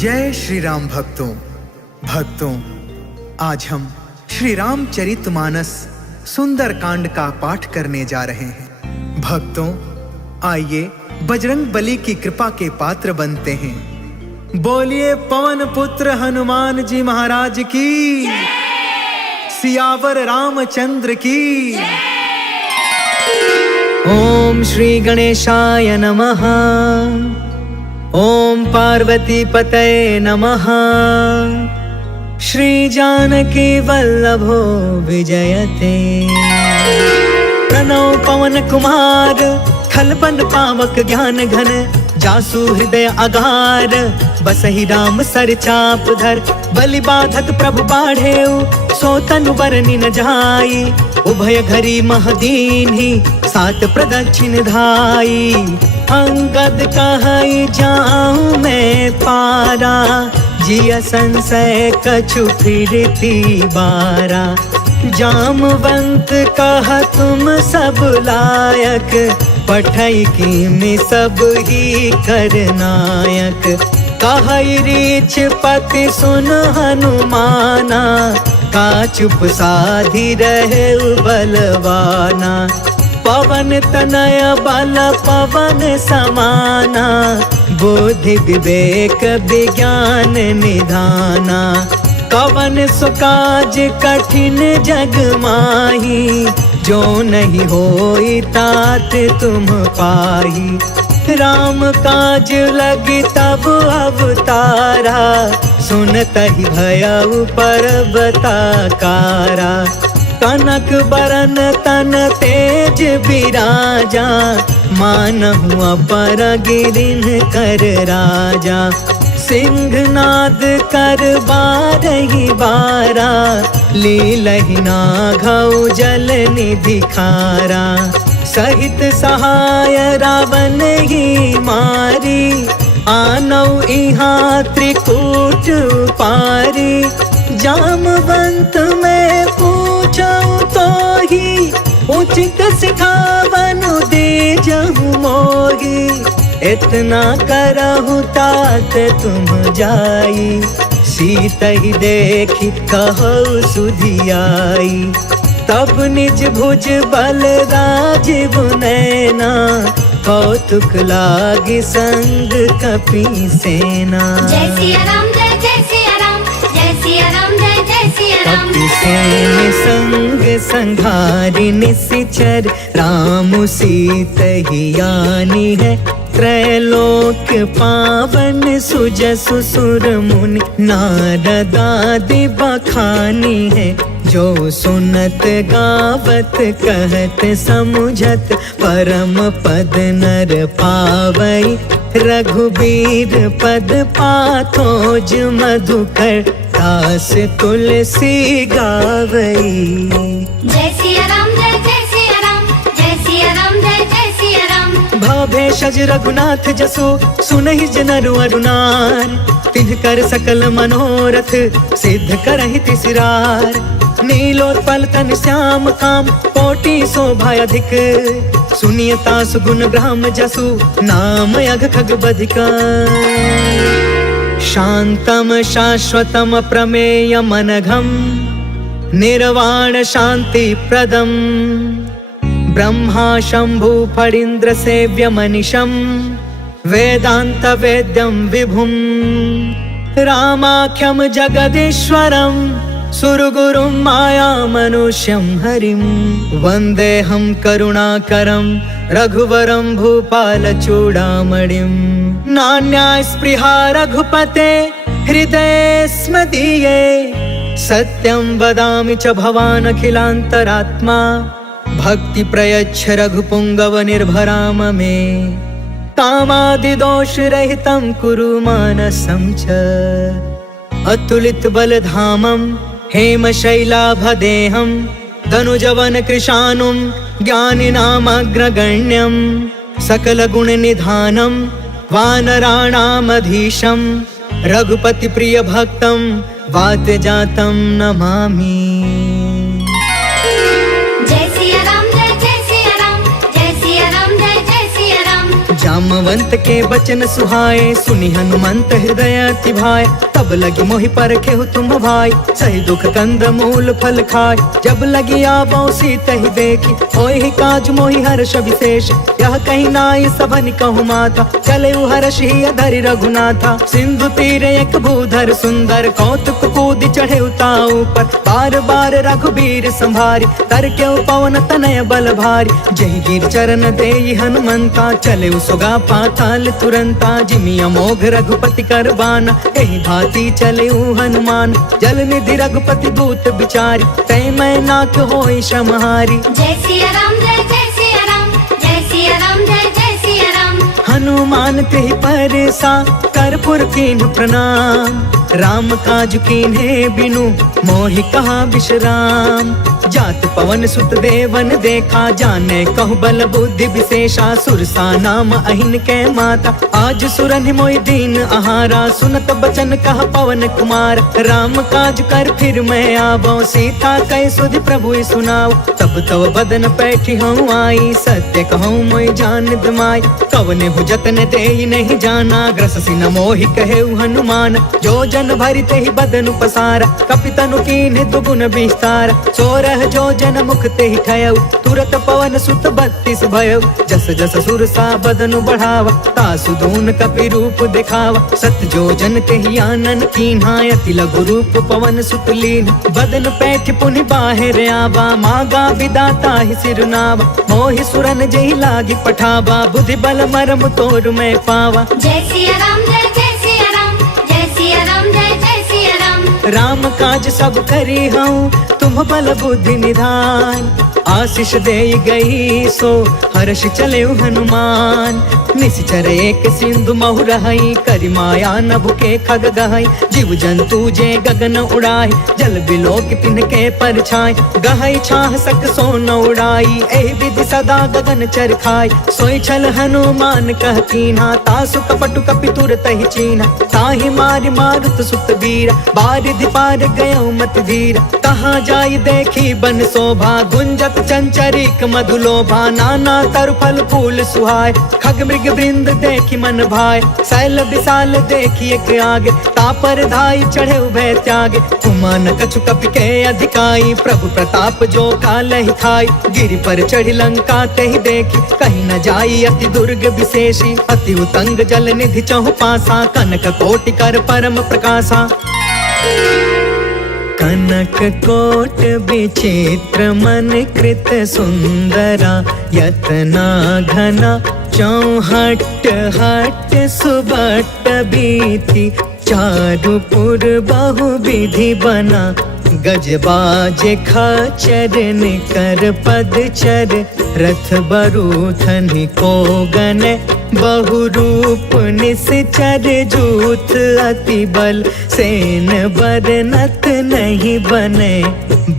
जय श्री राम भक्तों, आज हम श्री रामचरितमानस सुंदर कांड का पाठ करने जा रहे हैं। भक्तों, आइए बजरंग बली की कृपा के पात्र बनते हैं। बोलिए पवन पुत्र हनुमान जी महाराज की, सियावर रामचंद्र की। ओम श्री गणेशाय नमः। ओम पार्वती पतये नमः। श्री जानकी वल्लभो विजयते। प्रणव पवन कुमार, खलबन पावक ज्ञान घन। जासु हृदय अगार, बसहि राम सर चाप धर। बलि बाधक प्रभु बाढ़ेउ, सो तनु बरनि न जाई। उभय घरी महदीन्हि, सात प्रदक्षिण धाई। अंगद कहई जाऊं मैं पारा, जिया संशय कछु फिरती बारा। जामवंत कह तुम सब लायक, पठई की में सब ही करनायक। कहई रीछ पति सुन हनुमाना, का चुप साधी रहे बलवाना। पवन तनय बल पवन समाना, बुद्धि विवेक विज्ञान निधाना। कवन सुकाज कठिन जग माही, जो नहीं होई तात तुम पाही। राम काज लगी तब अवतारा, सुनतहि भयउ पर्वताकारा। कनक बरन तन तेज बिराजा, मानहु अपर गिरिन कर राजा। सिंहनाद कर बारहि बारा, लीलहि नाघउ जल निधि खारा। सहित सहाय रावण ही मारी, आनौ इहाँ त्रिकूट पारी। जामवंत में पूछऊ तो ही, उचित सिखावनु दे जहु मोही। इतना करहु तात तुम जाई, सीत ही देखी कहु सुधियाई। तब निज भुज बल राजीव नैना, कौतुक लागी संग कपि सेना। जय सिया राम, जय जय सिया राम, जय सिया राम, जय जय सिया राम। कपि सेन संग संघारि निशिचर, राम सीत ही आनी है। त्रैलोक पावन सुजसु सुर मुनि, नारद आदि बखानी है। जो सुनत गावत कहत समुझत, परम पद नर पावई। रघुबीर पद पाथोज मधुकर, दास तुलसी गावई। जय सिया राम, जय जय सिया राम, जय सिया राम, जय जय सिया राम। भव भेषज रघुनाथ जसु, सुनहि जनरु अरुनार। तिन्ह कर सकल मनोरथ, सिद्ध करहि तिसिरार। नीलोत्पल तन श्याम काम, कोटि शोभा अधिक। सुनियता सुगुण ग्राम जसु, नाम अघ खग बधिका। शांतम शाश्वतम प्रमेय मनघम, निर्वाण शांति प्रदम। ब्रह्मा शंभु फणीन्द्र सेव्य मनिषम, वेदांत वेद्यम विभुम। रामाख्यम जगदीश्वरम, सुरगुरुं माया मनुष्यं हरिं। वन्देऽहं करुणाकरं, रघुवरं भूपाल चूडामणिं। नान्या स्पृहा रघुपते, हृदये स्मदीये। सत्यं वदामि च भवान् अखिलान्तरात्मा, भक्ति प्रयच्छ रघुपुङ्गव निर्भराम मे। कामादिदोष रहितं कुरु मानसं च, अतुलित बलधामं हेमशैलाभदेहं। तनुजवन कृशानुं, ज्ञानिनामग्रगण्यं। सकलगुणनिधानं, वानराणामधीशं। रघुपति प्रिय भक्तं, वातजातं नमामि। जय सिया राम, जय जय सिया राम, जय सिया राम, जय जय सिया राम। जामवंत के बचन सुहाए, सुनि हनुमंत हृदय अति भाए। तब लगी मोहि परखे हो तुम भाई, सही दुख कंद मूल फल खाए। जब लगी आबो सीत ही देखी, होहि काज मोहि हर्ष विशेष। यह कहीं नाई सबन कहु माथा, चले हर्ष ही अधरि रघुनाथा। सिंधु तीरे एक भूधर सुंदर, कौतुक कूद चढ़े उताऊ पर। बार बार रघुबीर संभारी, तर क्यों पवन तनय बल भारी। जहि गिर चरण देई हनुमंता, चले सुगा पाताल तुरंता। जिमि अमोघ रघुपति कर बाना, एहि भांति चले हनुमान। जल निधि रघुपति दूत बिचारी, तै मैं नाथ होई श्रमहारी। जय सिया राम जय जय सिया राम, जय सिया राम जय जय सिया राम। हनुमान तेहि परसा, कर्पूर कीन्ह प्रणाम। राम काज कीन्हे बिनु, मोहि कहा विश्राम। जात पवन सुत देवन देखा, जाने कहु बल बुद्धि विशेषा। सुरसा नाम अहिन के माता, आज सुरनि मोहि दीन आहारा। सुनत बचन कहा पवन कुमार, राम काज कर फिर मैं आवो। सीता कै सुधि प्रभु सुनाओ, तब तव बदन पैठी हूँ आई। सत्य कहूँ मोहि जान दमाई, कवने हो जतन देई नहीं जाना। ग्रससि न मोहि कहे हनुमान, जो जन भरि तेहि बदन पसारा। कपितनु कीन्हे दुगुन विस्तार, सोरह जो जन मुख तेहि ठयउ। तुरत पवन सुत 32 भयउ, जस जस सुरसा बदन बढ़ावा। तासु दून कपि रूप दिखावा, सत जो जन तेहि आनन कीन्हा। अति लघु रूप पवन सुत लीन, बदन पैठ पुनि बाहिर आवा। मागा विदाता ही सिरनावा, मोहि सुरन जेहि लागी पठावा। बुद्धि बल मरम तोर मैं पावा। जय सिया राम जय जय सिया राम, जय सिया राम जय जय सिया राम। राम काज सब करी हूँ, तुम बल बुद्धि निधान। आशीष दे गई सो, हर्ष चले हनुमान। निश्चर एक सिंधु महु रहई, करि माया नभ के खग गहई। जीव जंतु जे गगन उड़ाई, जल बिलोक तिनके परछाई। गहई छाह सक सो न उड़ाई, एहि विधि सदा गगन चर खाई। सोई छल हनुमान कह कीन्हा, तासु कपटु कपि तुरत ही चीन्हा। ताहि मारि मारुत सुत वीरा, बारिधि पार गयो मत धीरा। कहाँ जाई देखी बन शोभा, गुंजत चंचरिक मधुलोभा। नाना तरु फल फूल सुहाय, खग मृग वृंद देखी मन भाय। शैल विशाल देखी एक आगे, तापर धाई चढ़े उभय त्यागे। उमान कछु कपि के अधिकाई, प्रभु प्रताप जो कालहि खाई। गिरि पर चढ़ी लंका तेहि देखी, कहीं न जाई अति दुर्ग विशेषी। अति उतंग जल निधि चहु पासा, कनक कोटि कर परम प्रकाशा। कनक कोट विचित्र मन कृत सुंदरा। यतना घना चौहट हट सुबट बीती। चारु पुर बहु विधि बना, गजबाज खचर निकर पदचर। रथ बरूथन को गन, बहु रूप निश्चर। जूथ अति बल, सेन बरनत नहीं बने।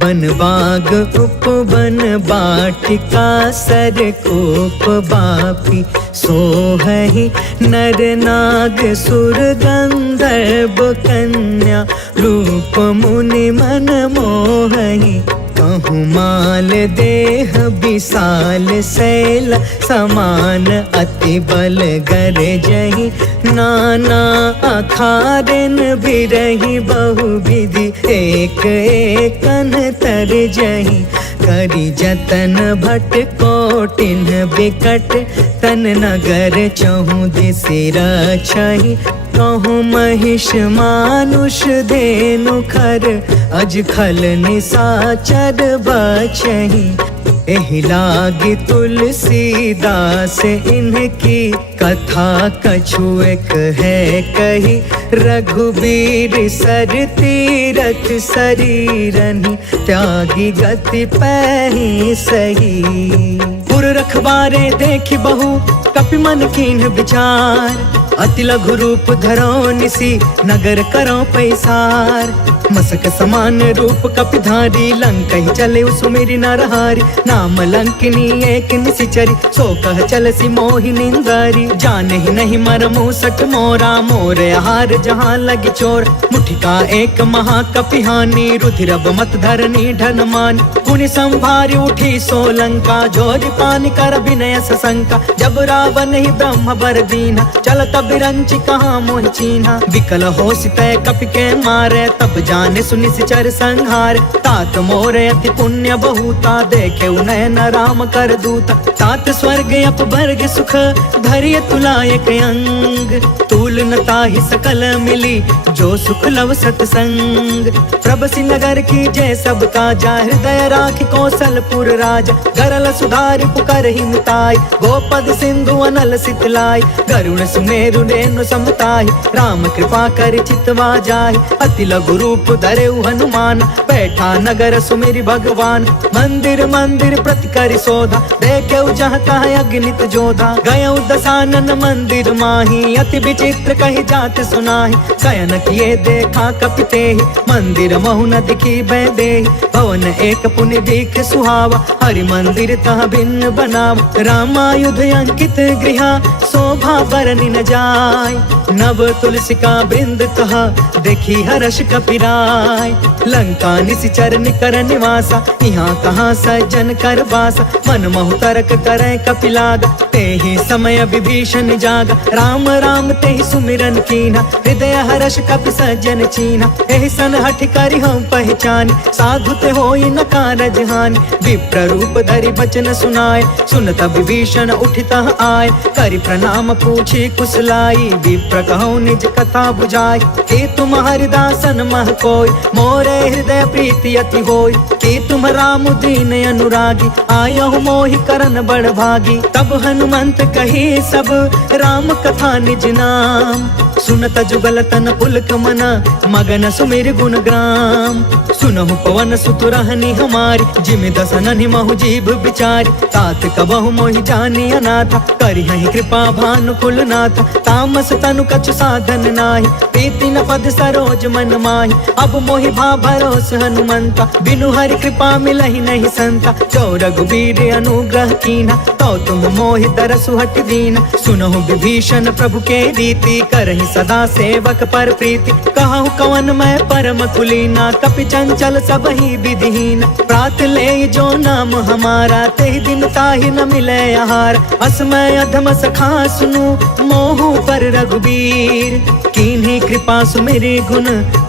बन बाग उपवन बाटिका, सर कोप बापी। सोहहि नर नाग सुर गंधर्व कन्या। रूप मुनि मन मोहहि, कहूँ माल देह विशाल। शैल समान अति बल गरजहि, नाना अखारन बिरहि। बहु विधि एक एकन तरजहि। करि जतन भट कोटिन बिकट, तन नगर चहु दिसि रछहि। कहूँ महिष मानुष धेनु खर, अज खल निसाचर बचहि। एहि लागी तुलसीदास इनकी, कथा कछु एक है कही। रघुबीर सर तीरथ शरीरनि, त्यागी गति पैहि सही। पुर रखबारे देखी बहु, कपि मन कीन्ह विचार। अति लघु रूप धरो निसी, नगर करो पैसार। मसक समान रूप कपिधारी, लंकहि चले सुमिरि नरहारी। नाम लंकिनी एक निशिचरी, सो कह चलसी मोहि निंदारी। जानहि नहीं मरमु सठ मोरा, मोर आहार जहाँ लगी चोर। मुठिका एक महाकपिहानी, रुधिरब मत धरनी ढन मान। पुनि संभारी उठी सो लंका, जोरि मानि कर विनय सशंका, जब रावण ही ब्रह्म बर दीना, चलत बिरंची कहाँ मोहि चीन्हा। विकल हो सितय कपि के मारे, तब जाने सुनि सिचर संहार। तात मोरे अति पुण्य बहुता, देखे नयन राम कर दूता। तात स्वर्ग अपवर्ग सुख, धैर्य तुला एक अंग। तूल न ताहि सकल मिली, जो सुख लव सतसंग। प्रभसि नगर की जय सब काजा, हृदय राखि कौशलपुर राजा। गरल सुधारि पुकर ही मिताई, गोपद सिंधु अनल सितलाई। गरुण सुमेरु रेणु समताहि, राम कृपा कर चितवा जाहि। अति लघु रूप धरेउ हनुमान, बैठा नगर सुमिरि भगवान। मंदिर मंदिर प्रति करि शोधा, देखेउ जहाँ तहाँ अगणित जोधा। गयउ दसानन मंदिर माही, अति विचित्र कहि जात सुनाहि। शयन किए देखा कपि तेहि, मंदिर महु न दिखी बैदेहि। भवन एक पुनि दीख सुहावा, हरि मंदिर तह भिन्न बनावा। रामायुध अंकित गृहा, शोभा बरनि न जाय। नव तुलसिका बृंद कहा, देखी हर्ष कपिराय। लंका निशिचर निकर निवासा, यहाँ कहाँ सज्जन कर बासा। मन महु तर्क करे कपिलागा, तेहि समय विभीषण जागा। राम राम तेहि सुमिरन कीन्हा, हृदय हर्ष कपि सज्जन चीन्हा। एहि सन हठि करि हम पहचानी, साधु ते होई न कारज हानि। विप्र रूप धरि बचन सुनाए, सुनत विभीषण उठितः आए। करि प्रणाम पूछी कुशलाई, विप्र कहौ निज कथा बुझाई। कि तुम हरिदासन मह कोय, मोरे हृदय प्रीति अति होय। कि तुम राम दीन अनुरागी, आयहु मोहि करन बड़ भागी। तब हनुमंत कही सब, राम कथा निज नाम। सुनत जुगल तन पुलक मना, मगन सुमिर गुण ग्राम। सुनहु पवन सुत रहनी हमारी, जिमि दसननि महु जीभ बिचारी। तात कबहु मोहि जानी अनाथा, करिहहि कृपा भानु कुलनाथ। तामस तनु कछु साधन नाही, प्रीति न पद सरोज मन माही। अब मोहि भा भरोस हनुमंता, बिनु हरि कृपा मिलहि नहीं संता। जो रघुबीर अनुग्रह कीन्हा, तो तुम मोहि तरसु हट दीना। सुनहु विभीषण प्रभु के रीति, करहि सदा सेवक पर प्रीति। कहु कवन मैं परम कुलीना, कपि चंचल सब ही विधिहीन। प्रात ले जो नाम हमारा, तेहि दिन ताहि न मिले आहार। असमय अधम सखा सुनु, मोहु पर रघुबीर। कीन्ही कृपा सुमिरि गुण,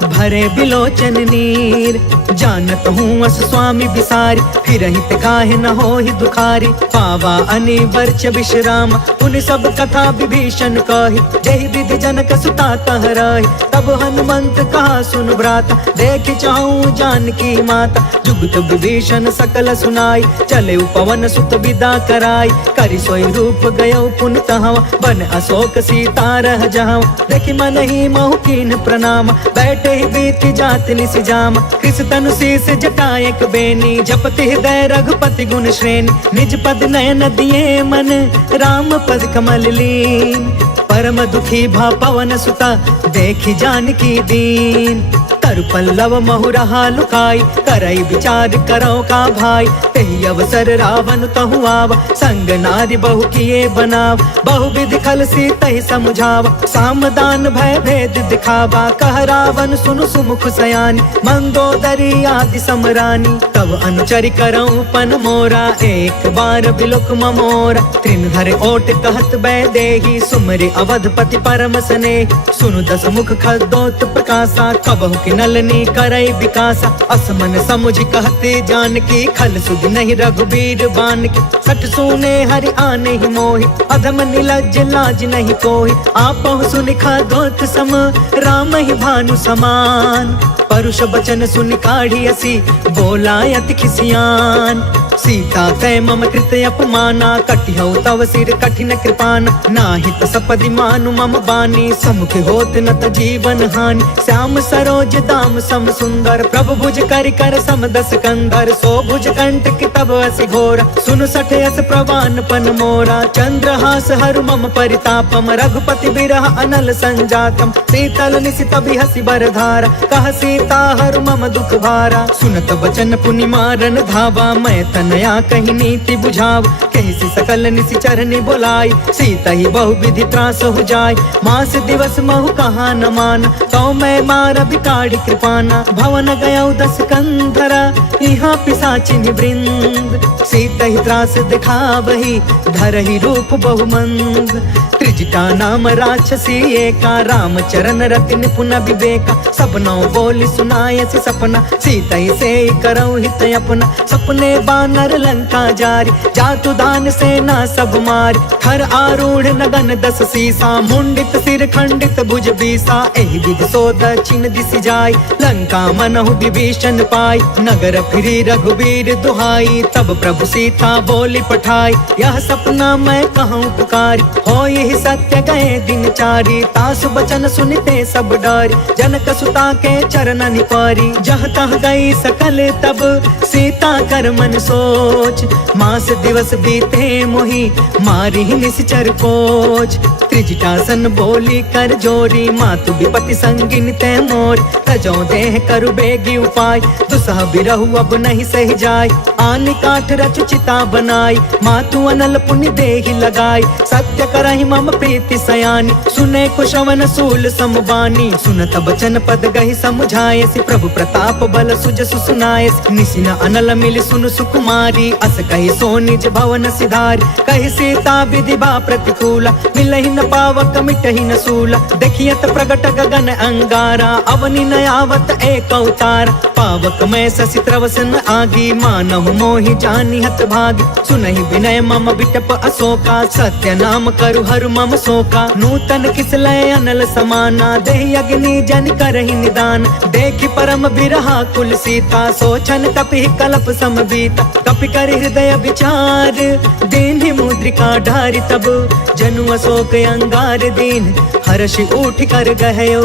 भरे बिलोचन नीर। जानत हूँ अस स्वामी बिसारी, फिरहि ते काहे न होहि दुखारी। पावा अनिवर्च विश्राम, उन सब कथा विभीषण कही। जहि विधि जनक सुता कह रही, तब हनुमंत कहा सुन भ्राता। देख चाहूँ जानकी माता, जुगत विभीषण सकल सुनाई। चले पवन सुत विदा कराई, करि सोई रूप गयो पुन तहवा। बन अशोक सीता रह जहाँ, देखि मन ही महु कीन प्रणाम। बैठे ही बीत जात निस जाम, कृष तनु शीस जटायक बेनी। जपति हृदय रघुपति गुण श्रेणी, निज पद नयन दिए मन, राम पद कमल लीन। परम दुखी भा पवन सुता, देखि जानकी दीन। तरु पल्लव महु रहा लुकाई, करई विचार करो का भाई। तेहि अवसर रावण तहु आवा, संग नारी बहु किए बनाव। बहु विधि खल सीतहि समुझावा, सामदान भय भेद दिखावा। कह रावण सुनु सुमुख सयानी, मंदोदरी आदि समरानी। तब अनुचरि करऊं पन मोरा, एक बार बिलुक ममोरा। त्रिन धर ओट कहत बैदेही, सुमरि अवधपति परम स्नेह। सुनु दस मुख खदोत प्रकाशा, कबहु कि नलनी करई विकासा। असमन समुझ कहते जानकी, खल सुध नहीं रघुबीर बानकी। सठ सुने हरि आने ही मोहि, अधम निलज्ज लाज नहीं कोहि। आपहु सुनि खदोत सम, राम ही भानु समान। परुष बचन सुनि काढ़ी असी, बोला अति खिसियान। सीता तय मम कृत अपमाना, कटिहउ तव सिर कठिन कृपाना। नाहित सपदि मानु मम बानी, समुख होत न त जीवन हानि। श्याम सरोज दाम सम सुंदर, प्रभु भुज करि कर सम दस कंधर। सो भुज कंटक तब असि घोरा, सुन सठ यस प्रवान पन मोरा। चंद्रहास हरु मम परितापम, रघुपति बिरह अनल संजातम। शीतल निशित बिहसि बरधारा, कह सीता सीता हर मम दुख भारा। सुनत बचन पुनि मारन धावा, मैं तनया कही नीति बुझाव। कही सी सकल निशिचर ने बोलाई, सीता ही बहु विधि त्रास हो जाय। मास दिवस महु कहा न मान, तो मैं मार बिकाड़ी कृपाना। भवन गया 10 कंधरा, यहाँ पिशाचिन वृंद। सीता ही त्रास दिखावही, धरहि रूप बहुमंद। त्रिजटा नाम राक्षसी एका, राम चरण रति निपुण विवेका। सपनों बोली सुनाय से सपना, सीता ही से करऊ हित अपना। सपने बानर लंका जारी, जातु दान सेना सब मारी। हर आरूढ़ नगन 10 सीसा, मुंडित सिर खंडित भुज बीसा। एहि विधि सो दक्षिण दिशि जाय, लंका मनहु विभीषण पाय। नगर फिरी रघुवीर दुहाई, तब प्रभु सीता बोली पठाई। यह सपना मैं कहूँ पुकारी, हो यही सत्य गए दिन चारी। तासु बचन सुनते सब डरी, जनक सुता के चरण निपारी। जह तह गई सकल तब सीता कर मन सोच। मास दिवस बीते मोहि, मारी निश्चर कोच। त्रिजटासन बोली कर जोरी, मातु विपति संगिन ते मोर। तजो देह करु बेगी उपाय, दुसह बिरहु अब नहीं सही जाय। आन काठ रचु चिता बनाई, मातु अनल पुनि देहि लगाई। सत्य करहि मम प्रीति सयानी, सुने कुशवन सूल समबानी। सुनत बचन पद गहि समुझाए, सि प्रभु प्रताप बल सुजसु सुनाए। निसिन अनल मिल सुनु सुकुमारी, अस कहि सो निज भवन सिधारी। कहि सीता विधि बा प्रतिकूला, मिलहि न पावक मिटहि न सूला। देखियत प्रगट गगन अंगारा, अवनि न आवत एक अवतार। पावक मैं शशि त्रवसन आगी, मानहु मोहि जानि हत भागी। सुनहि विनय मम बिटप अशोका, सत्य नाम करु हरु मम शोका। नूतन किसलय अनल समाना, देहि अग्नि जन करहि निदान। देखि परम बिरहा कुल सीता, सोचन कपि कलप समबीता। कपि कर हृदय विचार, दीन्हि मुद्रिका ढारि तब। जनु अशोक अंगार दीन, हर्षि उठ कर गहयो।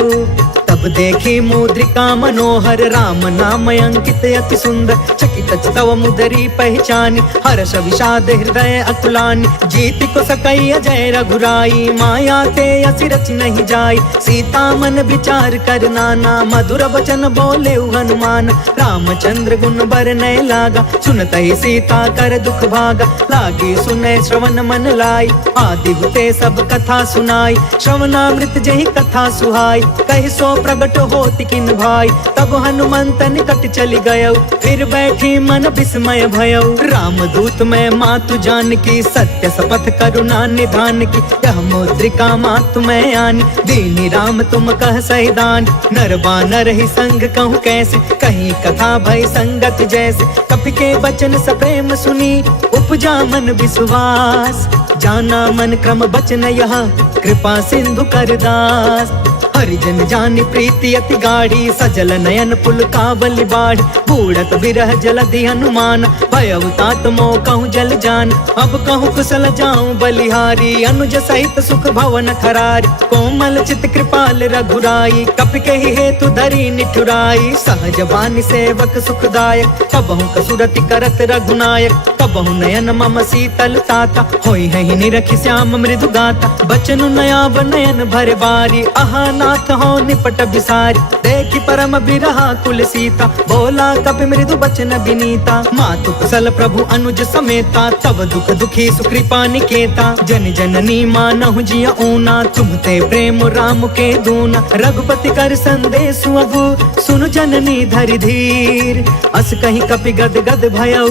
तब देखी मुद्रिका मनोहर, राम नाम अंकित अति सुंदर। चकित तव मुदरी पहचानी, हर्ष विषाद हृदय अकुलानी। जीति को सकई अजय रघुराई, माया ते असि रचि नहीं जाई। सीता मन विचार कर नाना, मधुर वचन बोले हनुमान। रामचंद्र गुण बरनय लागा, सुनत ही सीता कर दुख भागा। लागी सुनय श्रवण मन लाई, आदि हुते सब कथा सुनाई। श्रवणामृत जहि कथा सुहाई, कहि सो प्रगट होति किन भाई। तब हनुमंत निकट चली गयो, फिर बैठी मन विस्मय भयो। राम दूत मैं मातु जान की, सत्य शपथ करुणा निधान की। यह मुद्रिका मातु मैं आनी, दीनी राम तुम कह सहिदान। नर बानर ही संग कहूँ कैसे, कहीं कथा भय संगत जैसे। कपि के बचन सप्रेम सुनी, उपजा मन विश्वास। जाना मन क्रम बचन यह, कृपा सिंधु कर दास। हरिजन जानि प्रीति अति गाढ़ी, सजल नयन पुल कावली बाढ़। बूढ़त बिरह जलधि हनुमान, भयउ तात मोह कहूँ जल जान। अब कहूँ कुशल जाऊँ बलिहारी, अनुज सहित सुख भवन खरारी। कोमल चित कृपाल रघुराई, कपि के हेतु धरी निठुराई। सहज बानी सेवक सुखदायक, कबहु कसुरति करत रघुनायक। कबहु नयन मम शीतल ताता, होई है निरखि श्याम मृदु गाता। बचनु नयाब नयन भर बारी, आहा नाथ हो निपट बिसारी। देखि परम बिरहा कुल सीता, बोला कपि मृदु बचन विनीता। मातु कुशल प्रभु अनुज समेता, तब दुख दुखी सुकृपा निकेता। जन जननी मानहु जिय ऊना, तुम ते प्रेम राम के दूना। रघुपति कर संदेश अगु, सुनु जननी धरि धीर। अस कहीं कपि गद गद भयउ,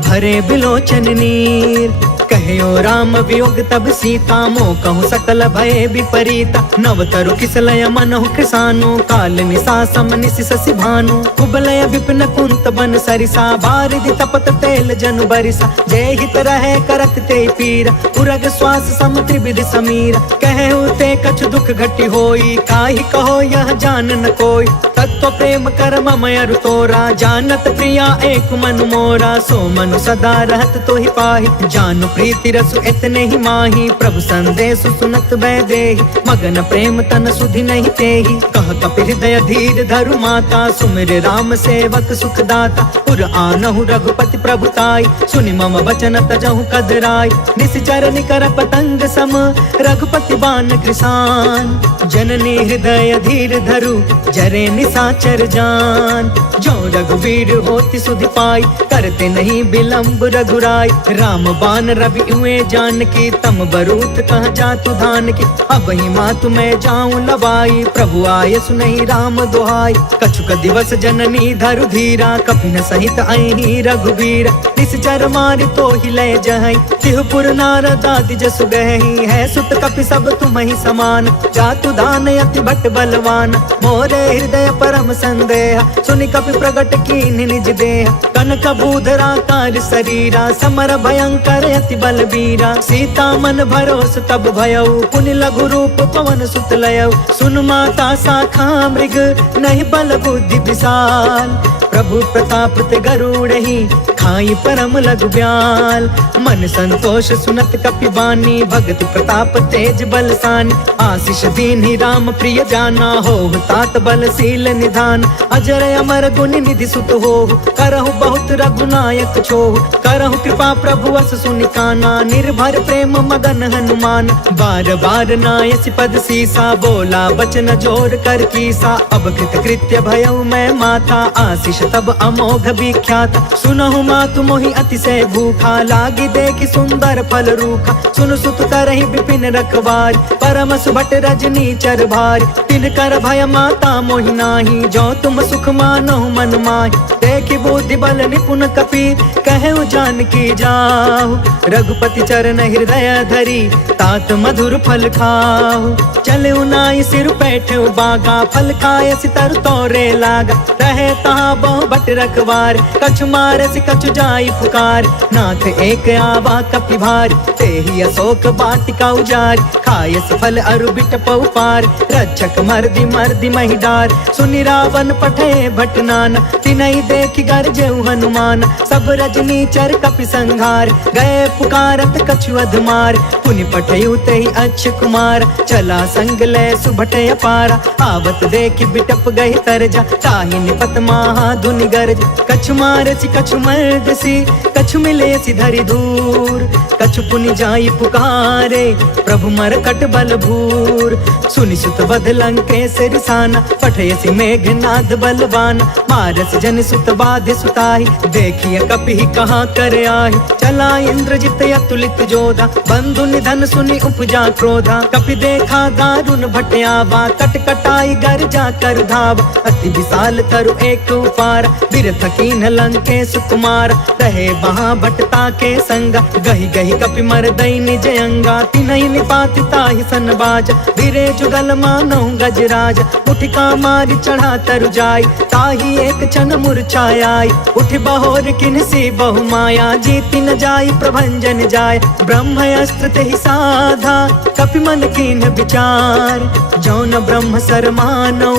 भरे बिलोचन नीर। कहो राम वियोग तब सीता, मोह कहूँ सकल भय विपरीता। नव तरु किसलय मनहु कृसानु, काल निशा सम निशि शशि भानु। कुबलय विपिन कुंत बन सरिसा, बारिधि तपत तेल जनु बरिसा। जय हित रहे करत ते पीरा, उरग श्वास सम त्रिविधि समीरा। कहु ते कछु दुख घटी होई, काहि कहो यह जान न कोई। तत्व प्रेम कर मम अरु तोरा, जानत प्रिया एक मनु मोरा। सो मनु सदा रहत तो ही पाहि, जानु प्रीति रसु इतने ही माही। प्रभु संदेश सुनत बै देहि, मगन प्रेम तन सुधि नहीं तेहि। कह कपि हृदय धीर धरु माता, सुमिर राम सेवक सुखदाता। पुर आनहु रघुपति प्रभुताई, सुनि मम वचन तजहु कदराई। निश्चर निकर पतंग सम, रघुपति बान कृसान। जननी हृदय धीर धरु जरे निशाचर जान। जो रघुवीर होति सुधि पाई, करते नहीं विलंब रघुराई। राम बान रवि हुए जानकी, तम बरूथ कह जातु धान की। अब ही मातु मैं जाऊं लवाई, प्रभु आय सुनहि राम दुहाई। कछुक दिवस जननी धरु धीरा, कपिन सहित अहि रघुवीरा। निश्चर मारि तो ही लय जहई, तिहुपुर नारद आदि जसु गहई। है सुत कपि सब तुम्हि समान, जातु दान अति भट बलवान। मोरे हृदय परम संदेह, सुनि कपि प्रगट कीन्हि निज देह। कनक बूधरा कार शरीरा, समर भयंकर अति बलबीरा। सीता मन भरोस तब भयउ, पुनि लघु रूप पवन सुत लयउ। सुन माता शाखा मृग, नहीं बल बुद्धि विशाल। प्रभु प्रताप ते गरुड़हि, खाई परम लघु ब्याल। मन संतोष सुनत कपि बानी, भगत प्रताप तेज बलसानी। आशीष दीन्हि राम प्रिय जाना, होहु तात बलशील निधान। अजर अमर गुण निधि सुत होहु, करहु बहुत रघुनायक छोहु। करहु कृपा प्रभु अस सुनि काना, निर्भर प्रेम मगन हनुमान। बार बार नायसि पद सीसा, बोला बचन जोर कर कीसा। अब कृत कृत्य भयउ मैं माता, आशीष तब अमोघ विख्याता। सुनहु मातु मोहि अतिशय भूखा, लागी देखि सुंदर फल रूखा। सुन सुत करहि विपिन रखवारी, परम सुभट रजनी चर भारी। तिनकर भय माता मोहि नाही, जो तुम सुख मानहु मन माहि। देखि बुद्धि बल निपुण कपि, कहु जानकी जाहु। रघुपति चरण हृदय धरी, तात मधुर फल खाहु। चलउ नाई सिर बैठउ बागा, फल खाय सितर तोरे लागा। रहे तहाँ बहु भट रखवार, कछु मारस कछु जाई पुकार। नाथ एक आवा कपि भारी, तेहि अशोक वाटिका उजारी। खायस फल अरु बिटपउ पार, रक्षक मर्दि मर्दि महि डार। सुनि रावण पठे भट नाना, तिनहि देखि गरजेउ हनुमान। सब रजनी चर कपि संघार, गए पुकारत कछु अधमार। पुनि पठयु तेहि अक्ष कुमार, चला संग लय सुभट अपारा। आवत देखि बिटप गहि तरजा, ताहि निपत महा धुनि गरज। कछु मारसि कछु मर्दसि, कछु मिलेसि धरि दूर। कछु पुनि जाई पुकारे, प्रभु मरकट बल भूर। सुनि सुत बध लंकेश रिसाना, पठयसि मेघनाद बलवान। मारस जन सुत बाधे सुताहि, देखिए कपि कहाँ कर आहि। चला इंद्रजित अतुलित जोधा, बंधु निधन सुनि उपजा क्रोधा। कपि देखा दारुण भट आवा, कट कटाई गर जा कर धावा। अति विशाल तरु एक उपार, बिरथ कीन्ह लंकेश कुमार। रहे वहाँ भटता के संगा, गहि गहि कपि मरदई निज अंगा। तिनहि निपाति ताहि सन बाजा, बिरे जुगल मानहु गजराज। उठिका मारि चढ़ा तरु जाई, ताहि एक क्षण मूर्छाई। उठ बहोर किन्हसी बहु माया, जीति न जाई प्रभंजन जाय। ब्रह्म अस्त्र तेहि साधा, कपि मन कीन्ह विचार। जौन ब्रह्म सर मानौ,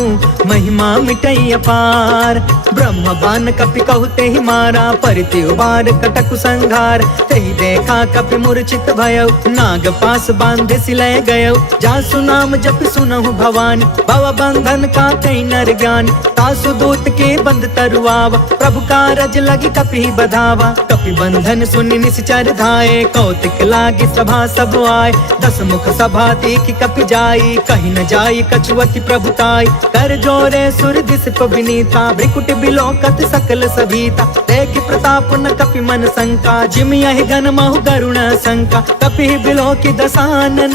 महिमा मिटई अपार। ब्रह्म बान कपि कहु तेहि मारा, परिति उबार कटकु संघार। तेहि देखा कपि मूर्छित भयउ, नाग पास बांधे सिलय गयउ। जासु नाम जपि सुनहु भवानी, भव बंधन काटई नर ज्ञानी। तासु दूत के बंध तरुआवा, प्रभु कारज लगी कपि बधावा। कपि बंधन सुनि निश्चर धाये, कौतिक लागी सभा सब आए। दस मुख सभा देखि कपि जाई, कहि न जाई कछुअति प्रभुताई। कर जोरे सुर दिस विनीता, भ्रिकुट बिलोकत सकल सभीता। देखि प्रताप न कपि मन शंका, जिम यहि गन महु गरुण शंका। कपि बिलोकि दसानन,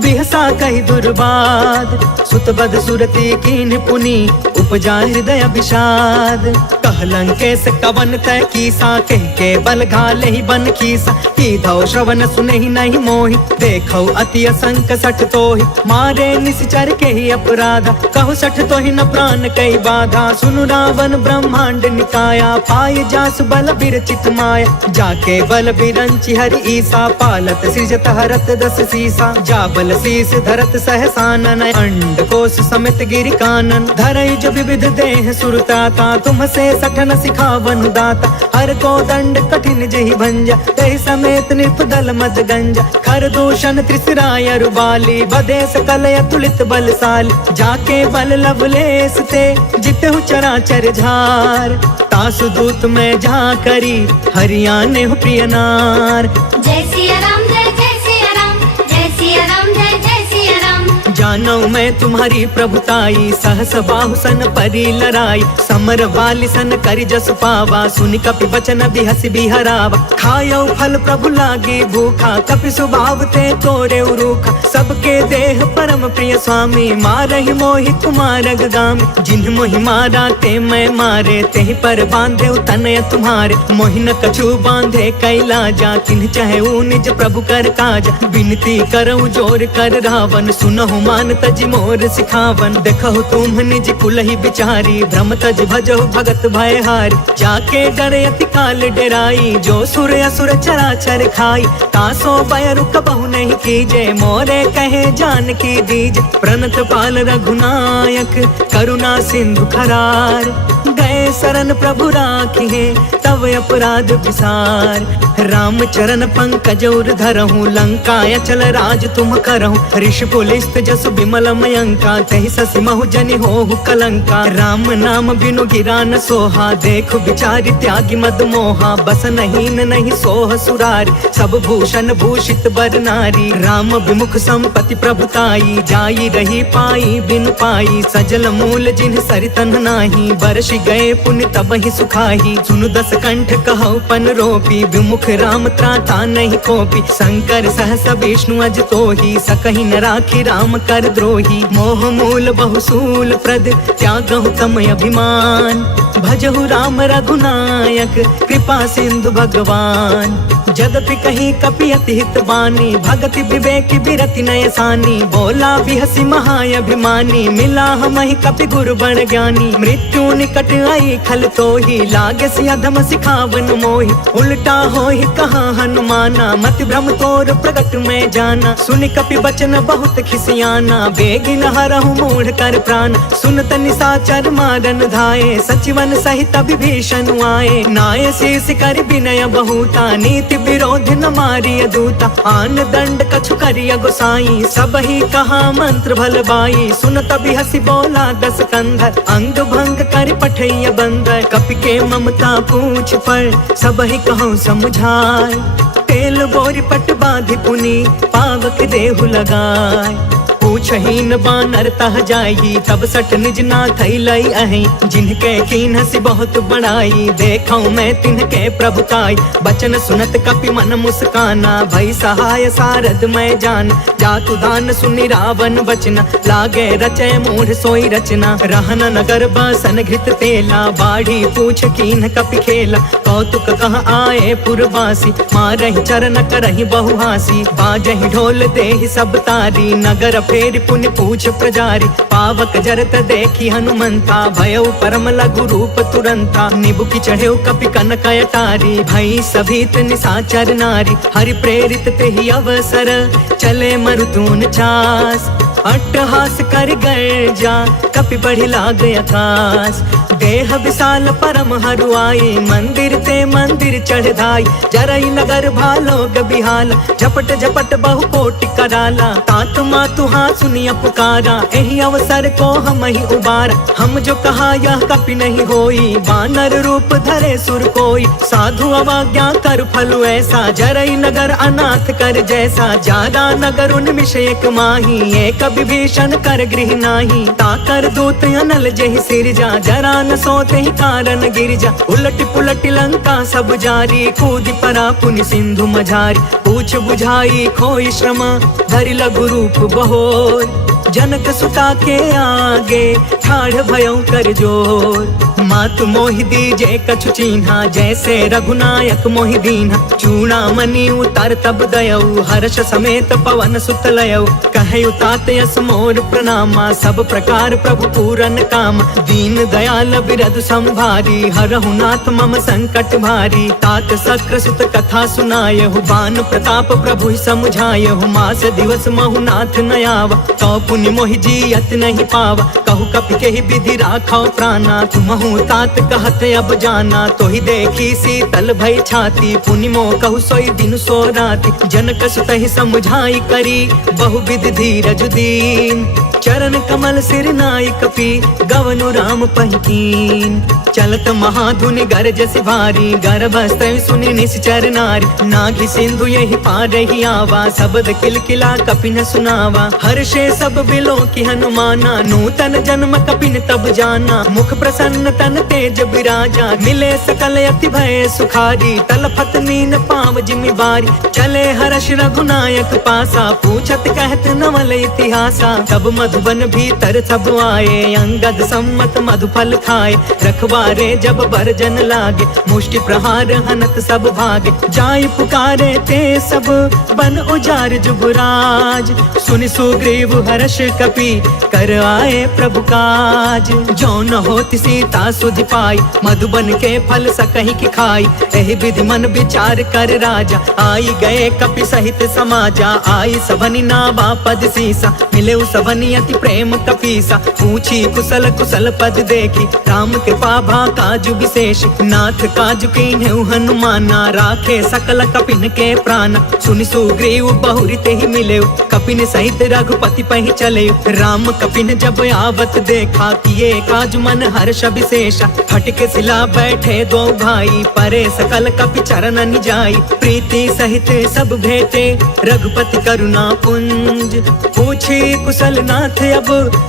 बिहसा कहि दुर्बाद। सुत बध सुरति कीन्ह पुनि, उपजा हृदय विषाद। कह लंकेश कवन तय कीसा, कह के बल घालेहि बन खीसा। कीधौ श्रवण सुनहि नहीं मोहि, देखौ अति असंक सठ तोहि। मारे निश्चर के ही अपराधा, कहु सठ तोहि न प्राण कई बाधा। सुनु रावण ब्रह्मांड निकाया, पाय जासु बल बिरचित माया। जाके बल बिरंचि हरि ईसा, पालत सृजत हरत दस सीसा। जा बल शीस धरत सहसानन, अंड कोश समेत गिरि कानन। धरई जो विविध देह सुरताता, तुम से सठन सिखावन दाता। हर को दंड कठिन जहि भंजा, तेहि समेत निर्पदल मद गंजा। खर दूषण त्रिसराय रुबाली, बधे सकल अतुलित बलशाली। जाके बल लवलेस ते, जितहु चराचर झार। तासु दूत में जा करी, हरियाणे हो प्रिय नार। जय सिया राम, जय जय सिया राम, जय सिया राम, जय जय सिया राम। जानो मैं तुम्हारी प्रभुताई, सहस बाहु सन परी लड़ाई, समर वाली सन करि जस पावा, सुनि कपि वचन बिहसि बिहरावा। खायो फल प्रभु लागी भूखा, कपि स्वभाव थे तोरे रूखा, सबके देह परम प्रिय स्वामी, मारहि मोहि कुमार गामी। जिन्ह मोहि मारा ते मैं मारे, तेहि पर बांधे तनय तुम्हारे, मोहि न कछु बांधे कैलाजा, तिन्ह चाहे निज प्रभु कर काज। विनती करऊँ जोर कर रावण, सुनहु मान तज मोर सिखावन। देखहु तुम निज कुलहि बिचारी, भ्रम तज भजहु भगत भय हारी। जाके डरे अति काल डराई, जो सुर असुर चराचर खाई। तासो भय रुक बहु नहीं कीजे, मोरे कहे जान की दीज। प्रणत पाल रघुनायक, करुणा सिंधु खरार, गए शरण प्रभु राखिए तब अपराध विसार। राम चरण पंकज उर धरहूँ, लंका अचल राज तुम करहूँ। ऋषि पुलिस्त जसु बिमल मयंका, तहि ससि महु जनि होहु कलंका। राम नाम बिनु गिरा न सोहा, देखु बिचारी त्यागी मद मोहा। बस नहीं सोह सुरारी, सब भूषण भूषित बर नारी। राम विमुख संपत्ति प्रभुताई, जाई रही पाई बिनु पाई। सजल मूल जिन्ह सरितन नाही, बरसि गए पुण्य तब ही सुखाही। सुनु दस कंठ कहु पन रोपी, विमुख राम त्राता नहीं कोपी। शंकर सहस विष्णु अज तोही, सकहि न राखी राम कर द्रोही। मोह मूल बहुसूल प्रद, त्यागहु तम अभिमान। भजहु राम रघुनायक, कृपा सिंधु भगवान। जदपि कहीं कपि अति हित बानी, भगति विवेक बिरति नय सानी। बोला बिहसि महाअभिमानी, मिला हमहि कपि गुरु बड़ ज्ञानी। मृत्यु निकट आई खल तोही, लागे सि अधम सिखावन मोहि। उल्टा होहि कहा हनुमाना, मति भ्रम तोर प्रगट में जाना। सुनि कपि बचन बहुत खिसियाना, बेगिन हरहु मूढ़ कर प्राण। सुनत निशाचर मारन धाये, सचिवन सहित विभीषण आए। नाय शीस कर विनय बहुता, नीति विरोध न मारिय दूता। आन दंड कछु करिय गोसाई, सब ही कहा मंत्र भल बाई। सुनत बिहसि बोला दस कंधर, अंग भंग कर पठैय बंदर। कपि के ममता पूछ पर, सब ही कहूँ समझाय। तेल बोरी पट बाधि पुनि, पावक देहु लगाय। पूछहीन बानर तह जाई, तब सठ निज नाथ लई अहि। जिनके कीन्हसि बहुत बड़ाई, देखऊँ मैं तिनके प्रभुताई। बचन सुनत कपि मन मुस्काना, भई सहाय सारद मैं जान। जातु दान सुनि रावण बचना, लागे रचय मूढ़ सोई रचना। रहन नगर बसन घृत तेला, बाढ़ी पूछ कीन्ह कपि खेला। कौतुक कह आए पुरवासी, मारहि चरण करहि बहुहासी। बाजहि ढोल देहि सब तारी, नगर फेर पुण्य पूछ प्रजारी। पावक जरत देखी हनुमंता, भयउ परम लघु रूप तुरंता। निबुकि चढ़ेउ कपि कनक अटारी, भई सभीत निशाचर नारी। हरि प्रेरित तेहि अवसर, चले मरुतून चास। अट्टहास कर गर्जा, कपि बढ़ि लाग आकाश। देह विशाल परम हरुआई, मंदिर ते मंदिर चढ़ धाई। जरई नगर भालोग बिहाला, झपट झपट बहु कोटि कराला। तात मातु हाँ सुनिया पुकारा, एहि अवसर को हम ही उबारा। हम जो कहा यह कपि नहीं होई, बानर रूप धरे सुर कोई। साधु अवज्ञा कर फल ऐसा, जरई नगर अनाथ कर जैसा। जारा नगर उन्मिष एक माही, एक विभीषण कर गृह नाही। ताकर दूत अनल जेहि सिरजा, जरा न सोते ही कारण गिरजा। उलट पुलट लंका सब जारी, कूदि परा पुनि सिंधु मझारी। पूछ बुझाई खोई श्रम, धरि लघु रूप बहोर। जनक सुता के आगे, ठाढ़ भयउ कर जोर। मातु मोहि दीजे कछु चीन्हा, जैसे रघुनायक मोहि दीन्हा। चूड़ामणि उतर तब दयऊ, हर्ष समेत पवन सुत लयऊ। कहयु तात यस मोर प्रणामा, सब प्रकार प्रभु पूरन काम। दीन दयाल बिरधु संभारी, हरहु नाथ मम संकट भारी। तात सक्र सुत कथा सुनायहु, बान प्रताप प्रभु समझायहु। मास दिवस महु नाथ न आवा, कौ पुनि मोहि जियत नहीं पावा। कहु कपि के ही विधि राखो प्राणा, तुमहु तात कहत अब जाना। तो ही देखी शीतल भई छाती, पुनि मो कहु सोई दिन सो राति। जनक सुत ही समझाई करी, बहुविध धीरज दीन। चरण कमल सिर नाई कपि, गवनु राम पहिकीन। चलत महाधुनि गरज से भारी, गर्भस्थ सुनि निश्चर नारी। नाघि सिंधु यही पार ही आवा, शब्द किलकिला कपिन सुनावा। हर्षे सब बिलो की हनुमाना, नूतन जन्म कपिन तब जाना। मुख प्रसन्न तन तेज विराजा, मिले सकल अति भय सुखारी। तलफत नीन पाव जिमि बारी, चले हर्ष रघुनायक पासा। पूछत कहत नवल इतिहासा, तब मधुबन भीतर सब आए। अंगद सम्मत मधुफल खाए, रखवारे जब बरजन लागे। मुष्टि प्रहार हनत सब भागे, जाय पुकारे ते सब बन उजार जुबराज। सुनि सुग्रीव हर्ष कपि, कर आए प्रभु काज। जो न होति सीता सुधि पाई, मधुबन के फल सकहि की खाई। एहि विधि मन विचार कर राजा, आई गए कपि सहित समाजा। आई सबनि नावा पद सीसा, मिले सबनि अति प्रेम कपीसा। पूछी कुशल कुशल पद देखी, राम कृपा भा काजु विशेष। नाथ काजु कीन्हु हनुमाना, राखे सकल कपिन के प्राण। सुनि सुग्रीव बहुरी ते ही मिले, कपिन सहित रघुपति पहि चले। राम कपिन जब आवत देखा, किए काज मन हर्ष विशेषा। फटके सिला बैठे दो भाई, परे सकल कपि चरण जाई। प्रीति सहित सब भेटे, रघुपति करुणा पुंज। पूछी कुशल नाथ अब,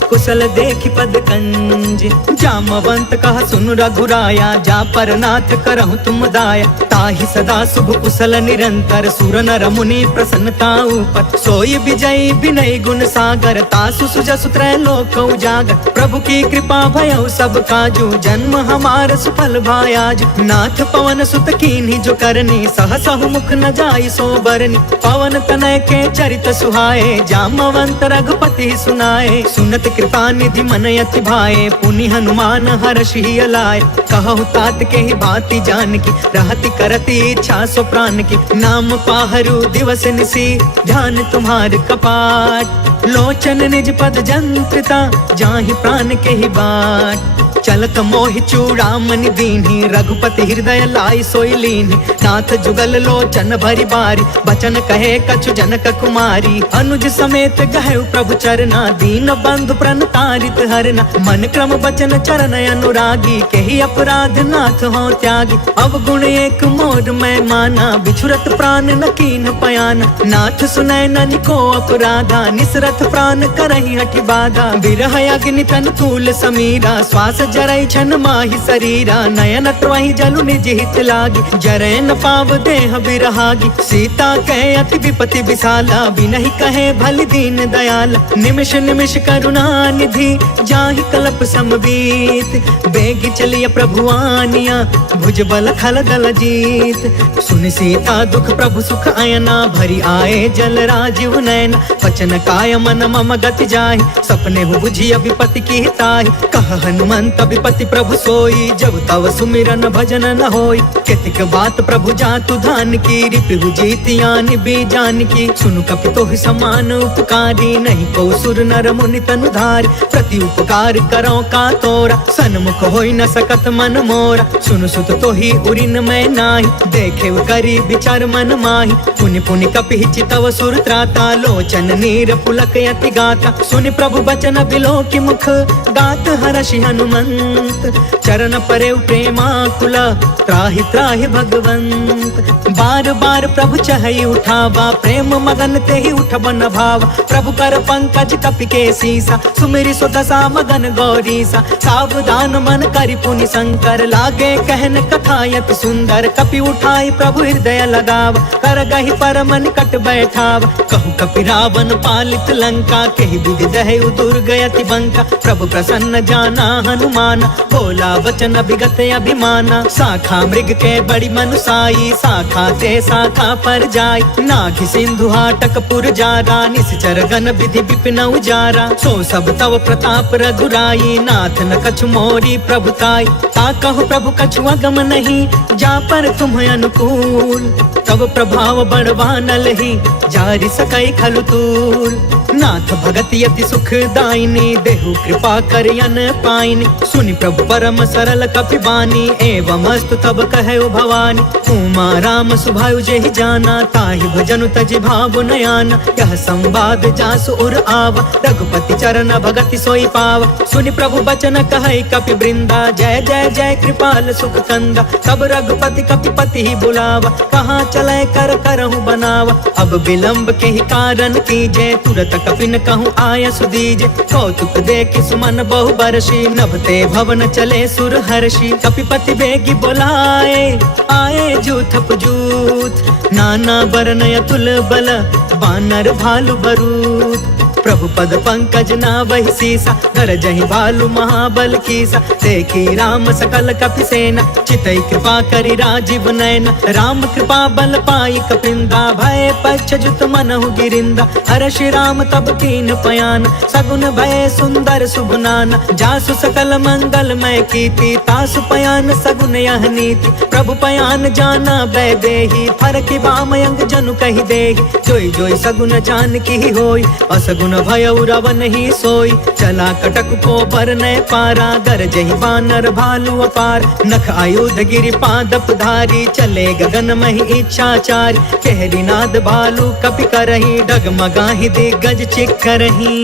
कुशल देखि पद कंज। जामवंत कहा सुन रघुराया, जा पर नाथ करहु तुम दाया। ताहि सदा शुभ कुशल निरंतर, सुर नर मुनि प्रसन्नता ऊपर। सोई विजयी विनय गुण सागर, तासु सुजसु त्रैलोक उजागर। प्रभु की कृपा भयउ सब काजू, जन्म हमार सुफल भायाज। नाथ पवन सुत कीन्ही जो करनी, सहसहु मुख न जाई सो बरनी। पवन तनय के चरित सुहाए, जामवंत रघुपति सुनाए। सुनत कृपा निधि मन अति भाए, पुनि हनुमान हर्ष ही अलाए। कहु तात के ही भांति जान की, रहति करति इच्छा सो प्राण की। नाम पाहरु दिवस निसी, ध्यान तुम्हार कपाट। लोचन निज पद जंत्रिता, जाहि प्राण के ही बाट। चलत मोहि चूड़ामणि दीन्ही, रघुपति हृदय लाई सोई लीन्ही। नाथ जुगल लोचन भरी बारी, बचन कहे कछु जनक कुमारी। अनुज समेत गहु प्रभु चरना, दीन बंधु प्रणतारित हरना। मन क्रम बचन चरण अनुरागी, केहि अपराध नाथ हो त्यागी। अवगुण एक मोर मैं माना, बिछुरत प्राण न कीन्ह पयाना। नाथ सुनय ननिको अपराधा, निसरथ प्राण करहि हठि बाधा। विरह अग्नि तन तूल समीरा, श्वास जरई छन माहि शरीरा। नयन त्रहि जलु निज हित लागी, जरै न पाव देह बिरहागी। सीता कहे अति विपति विशाला, बिनहि कहे भलि दीन दयाला। निमिष निमिष करुणा निधि, जाहि कल्प समबीत। बेग चलिय प्रभु आनिया, भुज बल खल दल जीत। सुनि सीता दुख प्रभु सुख अयना, भरी आए जल राजीव नयना। वचन काय मन मम गति जाहि, सपने हु बुझी विपति की ताहि। कह हनुमंत विपति प्रभु सोई, जब तव सुमिरन भजन न होई। केतिक बात प्रभु जातु धान की, रिपु जीतियानि बीजान की। सुनु कपि तोहि समान उपकारी, नहीं को सुर नर मुनि तनु धारी। प्रति उपकार करो का तोरा, सन्मुख होई न सकत मन मोरा। सुनु सुत तोहि उरिन मैं नाही, देखे करी विचार मन माही। पुनि पुनि कपि चितव सुर त्राता, लोचन नीर पुलक यति गाता। सुनि प्रभु बचन बिलो की मुख, गात हर्षि हनुमंत। चरण परे प्रेमाकुला, त्राहि त्राहि भगवंत। बार बार प्रभु चहई उठावा, प्रेम मगन ते ही उठबन भावा। प्रभु कर पंकज कपि के सीसा, सुमिरि सो दशा मगन गौरीसा। सावधान मन करि पुनि शंकर, लागे कहन कथा यति सुंदर। कपि उठाई प्रभु हृदय लगावा, कर गहि परम निकट बैठावा। कहु कपि रावण पालित लंका, केहि विधि दहु दुर्ग यति बंका। प्रभु प्रसन्न जाना हनुमाना, बोला वचन विगत अभिमाना। शाखा मृग के बड़ी मनुसाई, शाखा ते शाखा पर जाय। नाघि सिंधु हाटक पुर जारा, निश्चर गण विधि विपिन उजारा। सो सब तव प्रताप रघुराई, नाथ न कछु मोरी प्रभुताई। ता कहो प्रभु कछुआ गम नहीं, जा पर तुम अनुकूल। तब प्रभाव बढ़वा न लही, जारी सकै खलु तूल। नाथ भगत यति सुख दायिनी, देहु कृपा करियन पाइनी। सुनि प्रभु परम सरल कपि बानी, एवं अस्तु तब कहे भवानी। उमा राम सुभायु जेहि जाना, ताहि भजनु तजि भाव नयाना। यह संवाद जासु उर आवा, रघुपति चरण भगति सोई पावा। सुनि प्रभु बचन कहै कपि वृंदा, जय जय जय कृपाल सुख कंदा। तब रघुपति कपिपति ही बुलावा, कहाँ चले कर करहु बनावा। अब विलंब के ही कारण कीजे, तुरत कपिन कहूँ आय सुदीजे। कौतुक देखि सुमन बहु बरसी, नभते भवन चले सुर हर्षि। कपिपति बेगी बोलाए, आए जूथप जूथ। नाना बरन अतुल बल, बानर भालु बरूथ। प्रभु पद पंकज नावहि सीसा, गरजहि भालु महाबल कीसा। देखी राम सकल कपि सेना, चितई कृपा करि राजीव नयना। राम कृपा बल पाई कपिंदा, भय पक्ष जुत मनहु गिरिंदा। हर्षि राम तब कीन पयान, सगुन भय सुंदर शुभ नाना। जासु सकल मंगल मय कीर्ति, तासु पयान सगुन यह नीति। प्रभु पयान जाना वैदेही, फरकि बामयंग जनु कहि देहि। जोई जोई सगुन जान की होई, असगुन भयउ रवन ही सोई। चला कटक को बरनय पारा, गरजहि बानर भालु अपार। नख आयुध गिरि पादप धारी, चले गगन महि इच्छाचारी। कहरी नाद भालु कपि करही, डगमगाहि दिग्गज चिक्करही।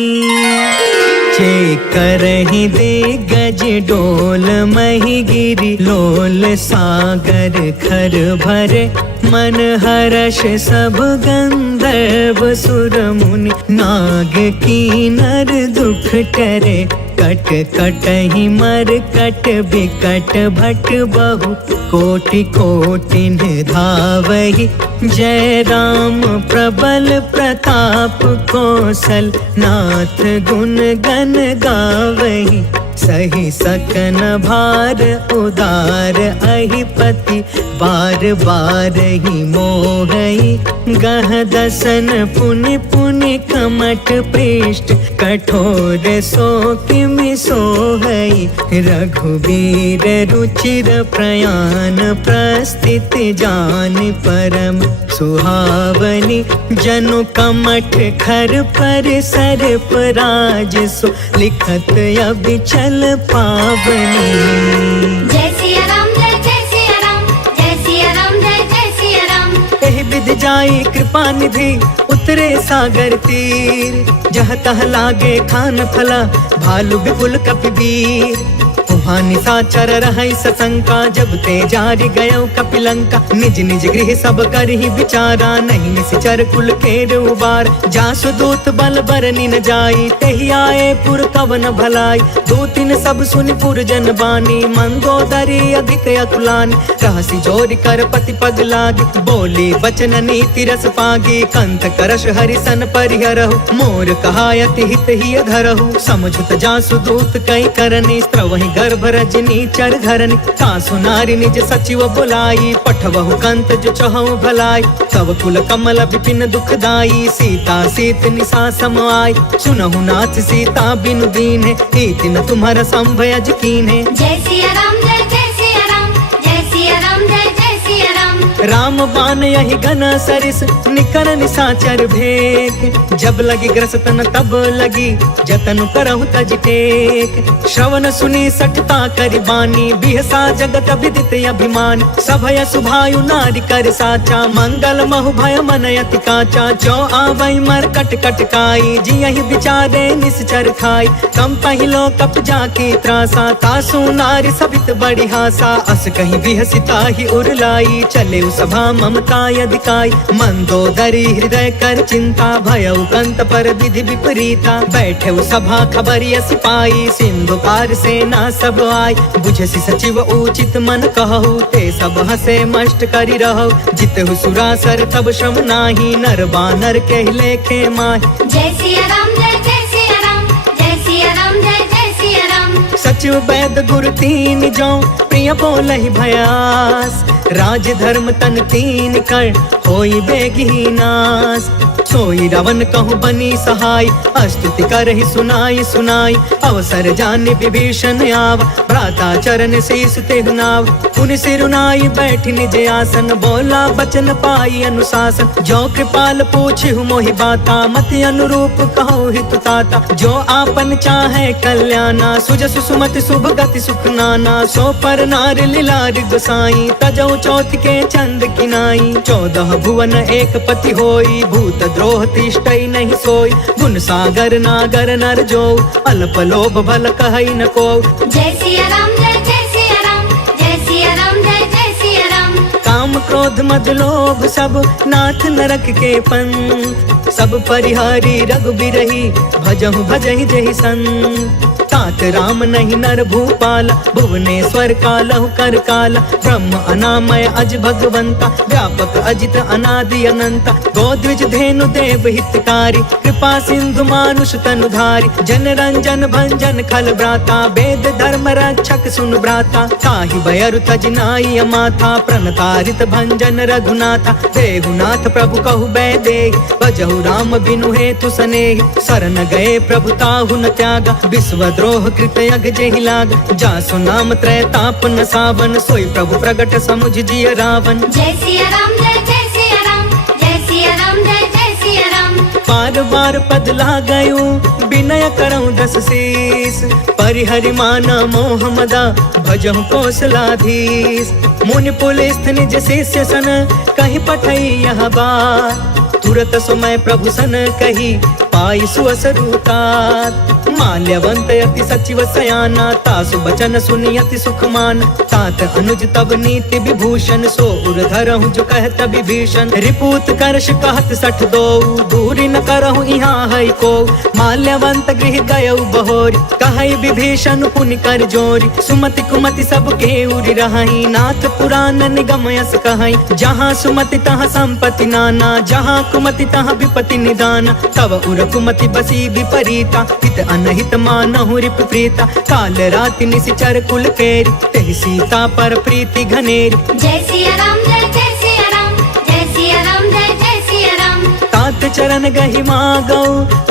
करही दिग्गज डोल मही गिरी, लोल सागर खर भरे। मन हर्ष सब गंधर्व सुर मुनि, नाग कीनर दुख टरे। कट कटहि मर कट बिकट भट बहु, कोटि कोटि धावहि। जय राम प्रबल प्रताप कौशल, नाथ गुण गण गावहि। सही सकन भार उदार अहिपति, बार बार ही मोहई। गह दसन पुनि पुनि कमठ पृष्ठ, कठोर सो किमि सोहई। रघुवीर रुचिर प्रयाण, प्रस्थित जान परम सुहावनी। जनु कमठ खर पर सर्प राज सो, लिखत अबिचल पावनी। जय सिया राम जय जय सिया राम, जय सिया राम जय जय सिया राम। एहि विधि जाई कृपा निधि, उतरे सागर तीर। जह तह लागे खान फला, भालु विपुल कपिवीर। वहाँ निशाचर रहै सशंका, जब ते जारि गयो कपिलंका। निज निज गृह सब करहि विचारा, नहीं निश्चर कुल केर उबार। जासु दूत बल बरनि न जाई, तेहि आए पुर कवन भलाई। दो तीन सब सुनि पुर जन बानी, मंदोदरी अधिक अतुलानी। रहसि जोरि कर पति पग लागी, बोली बचन नीति रस पागी। कंत करश हरिसन परिहरहु, मोर कहायति हित ही धरहु। समझुत जासु दूत कई करनी, स्त्रवहि गर्भ रजनी चर घरनी। कासु नारी निज सचिव बुलाई, पठवहु कंत जो चहु भलाई। तब कुल कमल विपिन दुखदाई, सीता सीत निशा सम आई। सुनहु नाथ सीता बिनु दीन्हे, इति न तुम्हारा संभयज कीन्हे। जय सिया राम जय जय सिया राम, जय सिया राम जय जय सिया राम। राम बान यही घन सरिस, निकर निशाचर भेक। जब लगी ग्रसतन तब लगी, जतन करहु तज टेक। श्रवण सुनी सठता करि बानी, बिहसा जगत विदित अभिमान। सभय सुभायु नारी कर साचा, मंगल महु भय मन अति काचा। जो आवै मर कट कट काई, जियहि विचारे निश्चर खाई। कम पहिलो कप जाकी त्रासा, तासु नारी सभित बड़ी हासा। अस कहीं बिहसिता ही उरलाई, चले सभा ममता अधिकाई। मंदोदरी हृदय कर चिंता, भयउ कंत पर विधि विपरीता। बैठे सभा खबरिया सिपाही, सिंधु पार सेना सब आई। बुझसी सचिव उचित मन कहु, ते सब हसे मष्ट करि रहु। जितहु सुरासर तब श्रम नाही, नर बानर के लेखे माहि। जय सिया राम जय जय सिया राम, जय सिया राम जय जय सिया राम। सचिव वैद गुरु तीन जो, प्रिय बोलहि भयास। राज धर्म तन तीन कर, होई बेगी नास। सोई रावण कहूँ बनी सहाय, स्तुति करहि सुनाई सुनाई। अवसर जाने विभीषण आव, भ्राता चरण शीस तेहु नाव। पुनि सिरुनाई बैठ निज आसन, बोला बचन पाई अनुशासन। जो कृपाल पूछहु मोहि बाता, मति अनुरूप कहो हितु ताता। जो आपन चाहे कल्याणा, सुजसु सुमति शुभ गति सुख नाना। सो पर नार लीलार गोसाई, तजौ चौथ के चंद किनाई। 14 भुवन एक पति होई, भूत द्रोह तिष्ठई नहीं सोई। गुण सागर नागर नर जो, अल्प लोभ भल कहई न को। जय सिया राम जय सिया राम, जय सिया राम जय सिया राम। काम क्रोध मद लोभ सब, नाथ नरक के पंथ। सब परिहारी रघुबीरहि, भजहु भजहि जहि संत। तात राम नहीं नर भूपाल, भुवनेश्वर कालहु कर काला। ब्रह्म अनामय अज भगवंता, व्यापक अजित अनादि अनंता। गोद्विज धेनु देव हितकारी, कृपा सिंधु मानुष तनुधारी। जन रंजन भंजन खल भ्राता, वेद धर्म रक्षक सुन भ्राता। ताहि भयरु तज नाई अमाथा, प्रणतारित भंजन रघुनाथा। देहुनाथ प्रभु कहु बैदेहि, भजहु राम बिनु हेतु सनेहि। शरण गए प्रभु ताहु न त्यागा, विश्व द्रोह कृत यग जेहि लाग। जासु नाम त्रैताप न सावन, सोई प्रभु प्रगट समुझ जिय रावण। जय सिया राम जय सिया राम, जय सिया राम जय सिया राम। बार बार पद लागयु, विनय करऊँ 10 शीस। परिहरि माना मोह मदा, भजहु कौशलाधीश। मुनि पुलिस्थ निज शिष्य सन, कहीं पठई यह बात। तुरत समय प्रभु सन कही, पाई सुअसरुतात। माल्यवंत अति सचिव सयाना, तासु बचन सुनि अति सुखमान। तात अनुज तब नीति विभूषण, सो उर धरहु जो कहत विभीषण। रिपुत करश कहत 62, दूरी न करहु यहाँ है को। माल्यवंत गृह गयउ बहोरी, कहई विभीषण पुनि कर जोरी। सुमति कुमति सब के उरि रहई, नाथ पुराण निगम यस कहई। जहाँ सुमति तहाँ संपत्ति नाना, जहाँ कुमति तहाँ विपत्ति निदान। तब उर कुमति बसी विपरीता, हित अनहित मानहु रिप प्रीता। काल राति निशिचर कुल केरी, तेहि सीता पर प्रीति घनेरी। जय सिया राम जय सिया राम, जय सिया राम जय सिया राम। तात चरण गहि मागौ,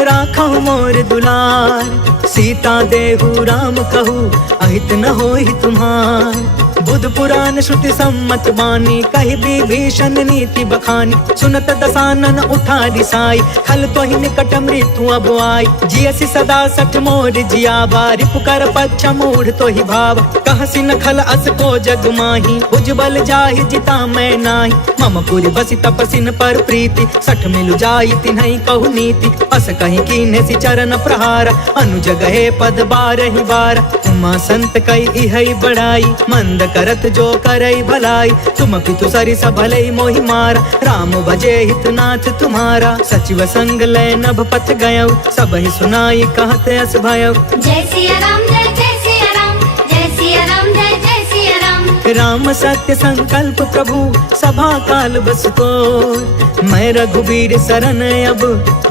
राखहु मोर दुलार। सीता देहु राम कहू, अहित न होहि तुम्हार। बुध पुराण श्रुति सम्मत बानी, कहि विभीषण नीति बखानी। सुनत दसानन उठा रिसाई, खल तोहि निकट मृत्यु अब आई। जियसि सदा सठ मोर जियावा, रिपु कर पच्छ मूढ़ तोहि भाव। कहसि न खल अस को जग माही, उज्जवल जाहि जिता मैं नाही। मम पुरि बसि तपसिन पर प्रीति, सठ मिलु जाई तिन्हई कहु नीति। अस कहि कीन्हे चरण प्रहार, अनुज गहे पद बारहि बार। उमा संत कई इहै बड़ाई, मंद करत जो करई भलाई। तुम पितु सरिस भलई मोहि मारा, राम भजे हितनाथ तुम्हारा। सचिव संग लय नभ पथ गयौ, सबहि सुनाई कहत अस भयौ। जय सिया राम जय सिया राम, जय सिया राम जय सिया राम। राम सत्य संकल्प प्रभु, सभा काल बस तोर। मैं रघुबीर शरण अब,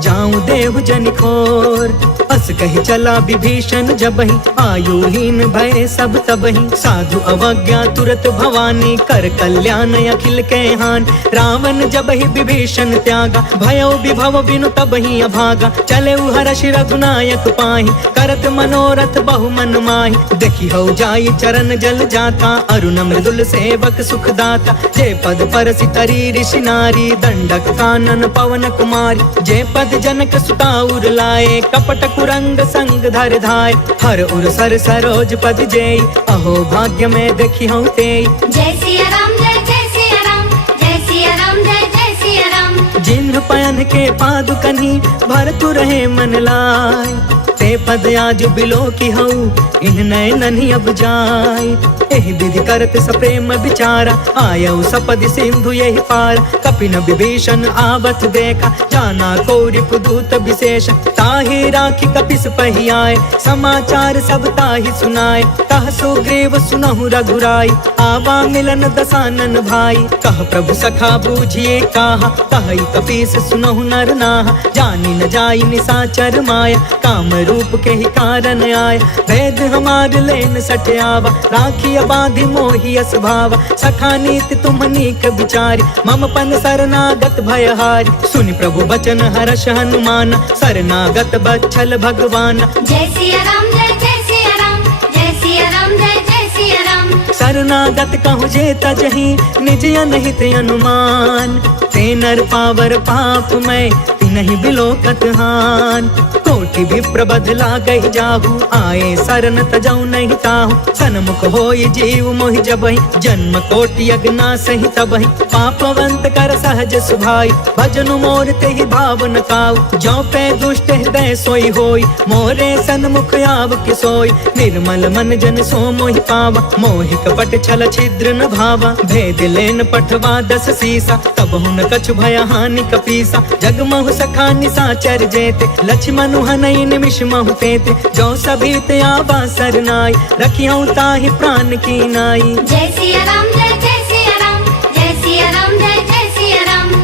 जाऊं देहु जन खोर। अस कहि चला विभीषण जबहि, आयुहीन भय सब तबहि। साधु अवज्ञा तुरत भवानी, कर कल्याण अखिल के हानि। रावण जबहि विभीषण त्यागा, भयो विभव बिनु तबहि अभागा। चले हर्षि रघुनायक पाहि, करत मनोरथ बहु मन माहि। देखि हो जाई चरण जल जाता, अरुण मृदुल सेवक सुखदाता। जे पद परसि तरी ऋषि नारी, दंडक कानन पवन कुमारी। जे पद जनक सुता उर लाए, कपट कुरंग संग धर धाय। हर उर सर सरोज पद जेई, अहो भाग्य में देखी हूँ तेई। जय सिया राम जय सिया राम, जय सिया राम जय सिया राम। जिन्ह पयन के पादुकनी, भरतु रहे मन लाय। ते पद आज बिलो की हऊ, इन नयननि अब जाय। एहि विधि करत सप्रेम विचारा, आयऊ सपदि सिंधु यही पार। कपिन विभीषण आवत देखा, जाना को रिपुदूत विशेष। ताहि राखी कपिस पहि आए, समाचार सब ताहि सुनाए। कह सुग्रीव सुनहु रघुराई, आवा मिलन दसानन भाई। कह प्रभु सखा बूझिए काहा, कहई कपीस सुनहु नर नाहा। जानी न जाई निशाचर माया, काम रूप के ही कारण आए। भेद हमार लेन सठयावा, राखी बांधि मोहि यस भावा। सखा नीति तुम्हनी के विचारी, मम पन शरणागत भयहारी। सुनि प्रभु बचन हर्ष हनुमान, शरणागत बच्छल भगवान। जय सिया राम जय सिया राम, जय सिया राम जय सिया राम। शरणागत कहु जे तजहि, निज अनहित अनुमान। ते नर पावर पाप मैं, तिनहि बिलोकत हान। कोटि विप्र बदला गहि जाहु, आए शरण तजौ नहीं ताहु। सन्मुख होई जीव मोहि जबहि, जन्म कोटि यज्ञ सहि तबहि। पापवंत कर सहज सुभाई, भजनु मोर तेहि भाव न काऊ। जो पे दुष्ट हृदय सोई होई, मोरे सन्मुख आव कि सोई। निर्मल मन जन सो मोहि पावा, मोहि कपट छल छिद्र न भावा। भेद लेन पठवा 10 सीसा, तब हुन कछु भय हानि कपीसा। जग महु सखा निसाचर जेते, लक्ष्मण हनई निमिष महु तेते। जो सभी ते आवा सरनाई, रखियौ ताहि प्राण की नाई। जय सिया राम जय